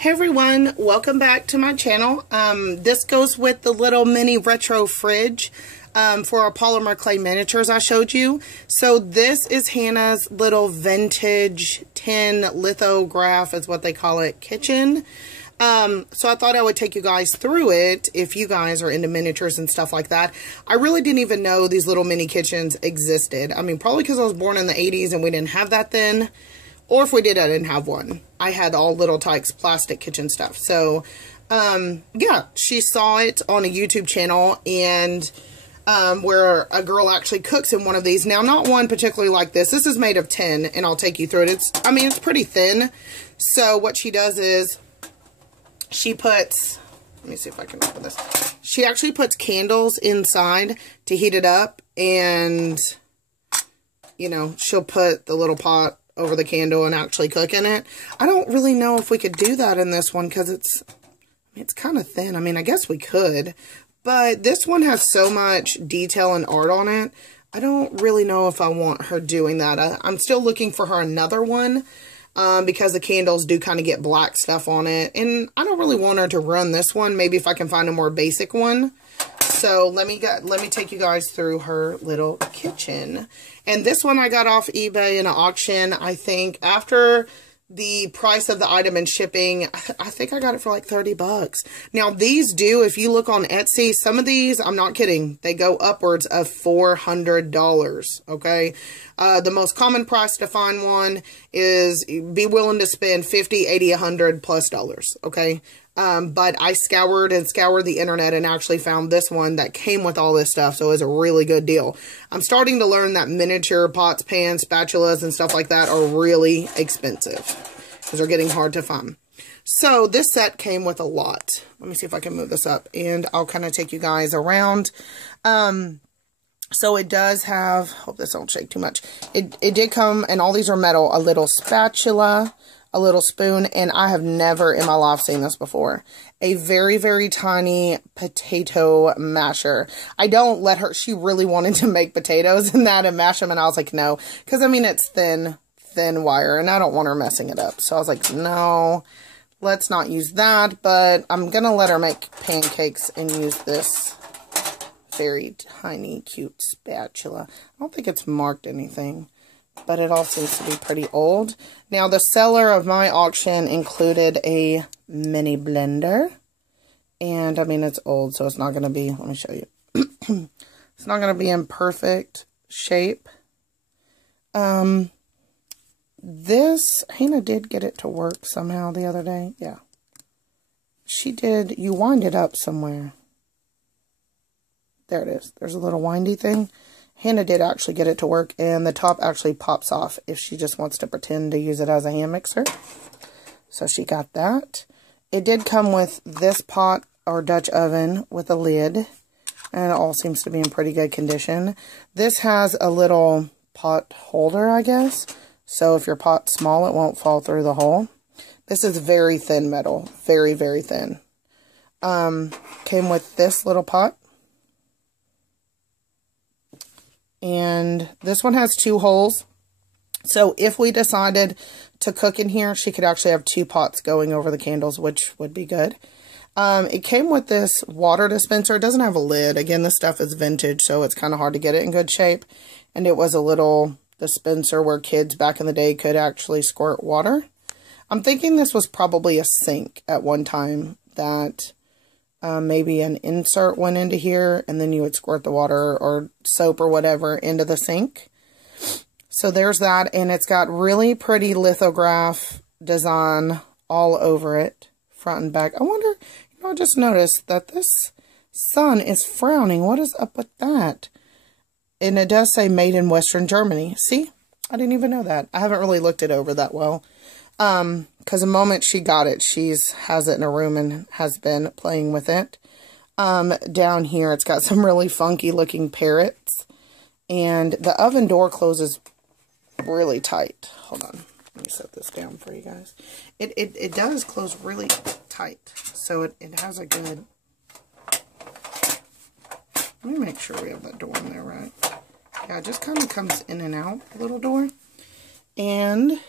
Hey everyone, welcome back to my channel. This goes with the little mini retro fridge for our polymer clay miniatures I showed you. So this is Hannah's little vintage tin lithograph is what they call it, kitchen. So I thought I would take you guys through it if you guys are into miniatures and stuff like that. I really didn't even know these little mini kitchens existed. I mean, probably because I was born in the 80s and we didn't have that then. Or if we did, I didn't have one. I had all Little Tikes plastic kitchen stuff. So, yeah, she saw it on a YouTube channel and where a girl actually cooks in one of these. Now, not one particularly like this. This is made of tin, and I'll take you through it. It's pretty thin. So, what she does is she puts, let me see if I can open this. She actually puts candles inside to heat it up, and, you know, she'll put the little pot over the candle and actually cook in it. I don't really know if we could do that in this one because it's kind of thin. I mean, I guess we could, but this one has so much detail and art on it. I don't really know if I want her doing that. I'm still looking for her another one because the candles do kind of get black stuff on it, and I don't really want her to run this one. Maybe if I can find a more basic one. So let me take you guys through her little kitchen. And this one I got off eBay in an auction. I think after the price of the item and shipping, I think I got it for like 30 bucks. Now these do, if you look on Etsy, some of these, I'm not kidding, they go upwards of $400, okay? The most common price to find one is be willing to spend $50, $80, $100 plus dollars, okay? But I scoured the internet and actually found this one that came with all this stuff. So it was a really good deal. I'm starting to learn that miniature pots, pans, spatulas, and stuff like that are really expensive because they're getting hard to find. So this set came with a lot. Let me see if I can move this up and I'll kind of take you guys around. So it does have, hope this don't shake too much. It did come, and all these are metal, a little spatula, a little spoon, and I have never in my life seen this before. A very, very tiny potato masher. I don't let her, she really wanted to make potatoes and that and mash them, and I was like, no. Because, I mean, it's thin wire, and I don't want her messing it up. So I was like, no, let's not use that, but I'm going to let her make pancakes and use this very tiny, cute spatula. I don't think it's marked anything, but it all seems to be pretty old. Now, the seller of my auction included a mini blender. And, I mean, it's old, so it's not going to be, let me show you. It's not going to be in perfect shape. This, Hannah did get it to work somehow the other day. Yeah. She did, you wind it up somewhere. There it is. There's a little windy thing. Hannah did actually get it to work, and the top actually pops off if she just wants to pretend to use it as a hand mixer. So she got that. It did come with this pot or Dutch oven with a lid, and it all seems to be in pretty good condition. This has a little pot holder, I guess, so if your pot's small, it won't fall through the hole. This is very thin metal, very, very thin. Came with this little pot. And this one has 2 holes. So if we decided to cook in here, she could actually have 2 pots going over the candles, which would be good. It came with this water dispenser. It doesn't have a lid. Again, this stuff is vintage, so it's kind of hard to get it in good shape. And it was a little dispenser where kids back in the day could actually squirt water. I'm thinking this was probably a sink at one time that maybe an insert went into here, and then you would squirt the water or soap or whatever into the sink. So there's that, and it's got really pretty lithograph design all over it, front and back. I wonder, you know, I just noticed that this sun is frowning. What is up with that? And it does say made in Western Germany. See? I didn't even know that. I haven't really looked it over that well. Because the moment she got it, has it in a room and has been playing with it. Down here, it's got some really funky looking parrots. And the oven door closes really tight. Hold on. Let me set this down for you guys. It does close really tight. So it has a good... Let me make sure we have that door in there right. Yeah, it just kind of comes in and out, the little door. And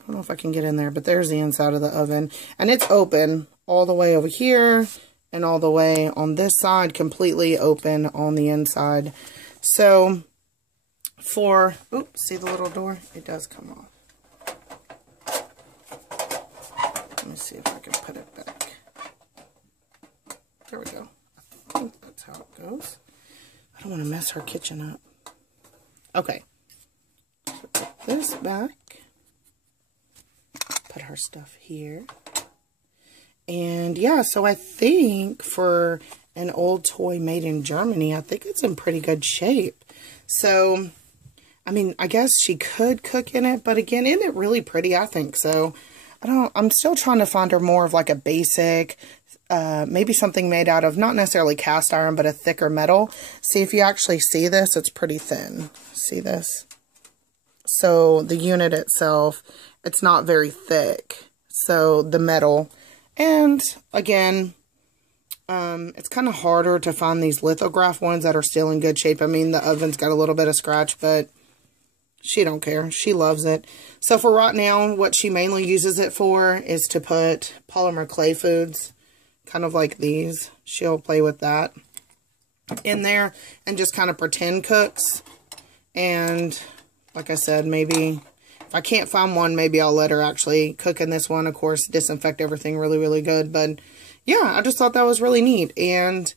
I don't know if I can get in there, but there's the inside of the oven. And it's open all the way over here and all the way on this side, completely open on the inside. So for, oops, see the little door? It does come off. Let me see if I can put it back. There we go. I think that's how it goes. I don't want to mess her kitchen up. Okay. So put this back. Put her stuff here. And yeah, so I think for an old toy made in Germany, I think it's in pretty good shape. So, I mean, I guess she could cook in it, but again, isn't it really pretty? I think so. I'm still trying to find her more of like a basic, maybe something made out of not necessarily cast iron, but a thicker metal. See, if you actually see this, it's pretty thin. See this? So the unit itself, it's not very thick. So the metal, and again, it's kind of harder to find these lithograph ones that are still in good shape. I mean, the oven's got a little bit of scratch, but she don't care. She loves it. So for right now, what she mainly uses it for is to put polymer clay foods, kind of like these. She'll play with that in there and just kind of pretend cooks. And like I said, maybe if I can't find one, maybe I'll let her actually cook in this one. Of course, disinfect everything really, really good. But yeah, I just thought that was really neat. And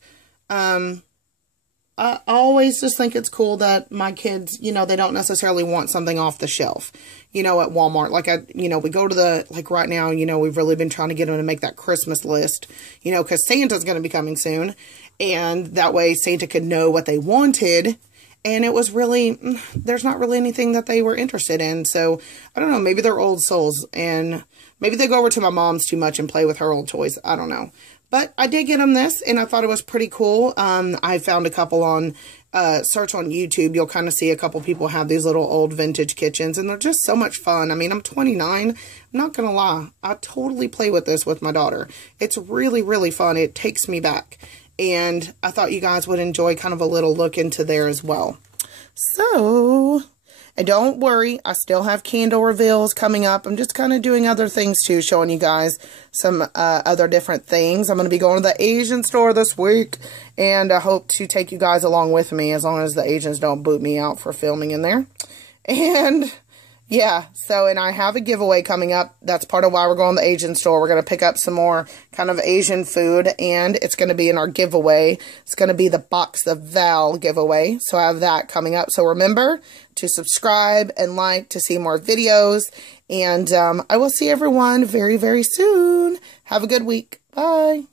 I always just think it's cool that my kids, you know, they don't necessarily want something off the shelf, you know, at Walmart. Like, we go to the, like right now, you know, we've really been trying to get them to make that Christmas list, you know, because Santa's going to be coming soon. And that way Santa could know what they wanted. And it was really, there's not really anything that they were interested in. So, I don't know, maybe they're old souls. And maybe they go over to my mom's too much and play with her old toys. I don't know. But I did get them this, and I thought it was pretty cool. I found a couple on, search on YouTube. You'll kind of see a couple people have these little old vintage kitchens. And they're just so much fun. I mean, I'm 29. I'm not going to lie. I totally play with this with my daughter. It's really, really fun. It takes me back. And I thought you guys would enjoy kind of a little look into there as well. So, and don't worry, I still have candle reveals coming up. I'm just kind of doing other things too, showing you guys some other different things. I'm going to be going to the Asian store this week, and I hope to take you guys along with me, as long as the Asians don't boot me out for filming in there. And yeah, so, and I have a giveaway coming up. That's part of why we're going to the Asian store. We're going to pick up some more kind of Asian food, and it's going to be in our giveaway. It's going to be the Box of Val giveaway. So I have that coming up. So remember to subscribe and like to see more videos. And I will see everyone very, very soon. Have a good week. Bye.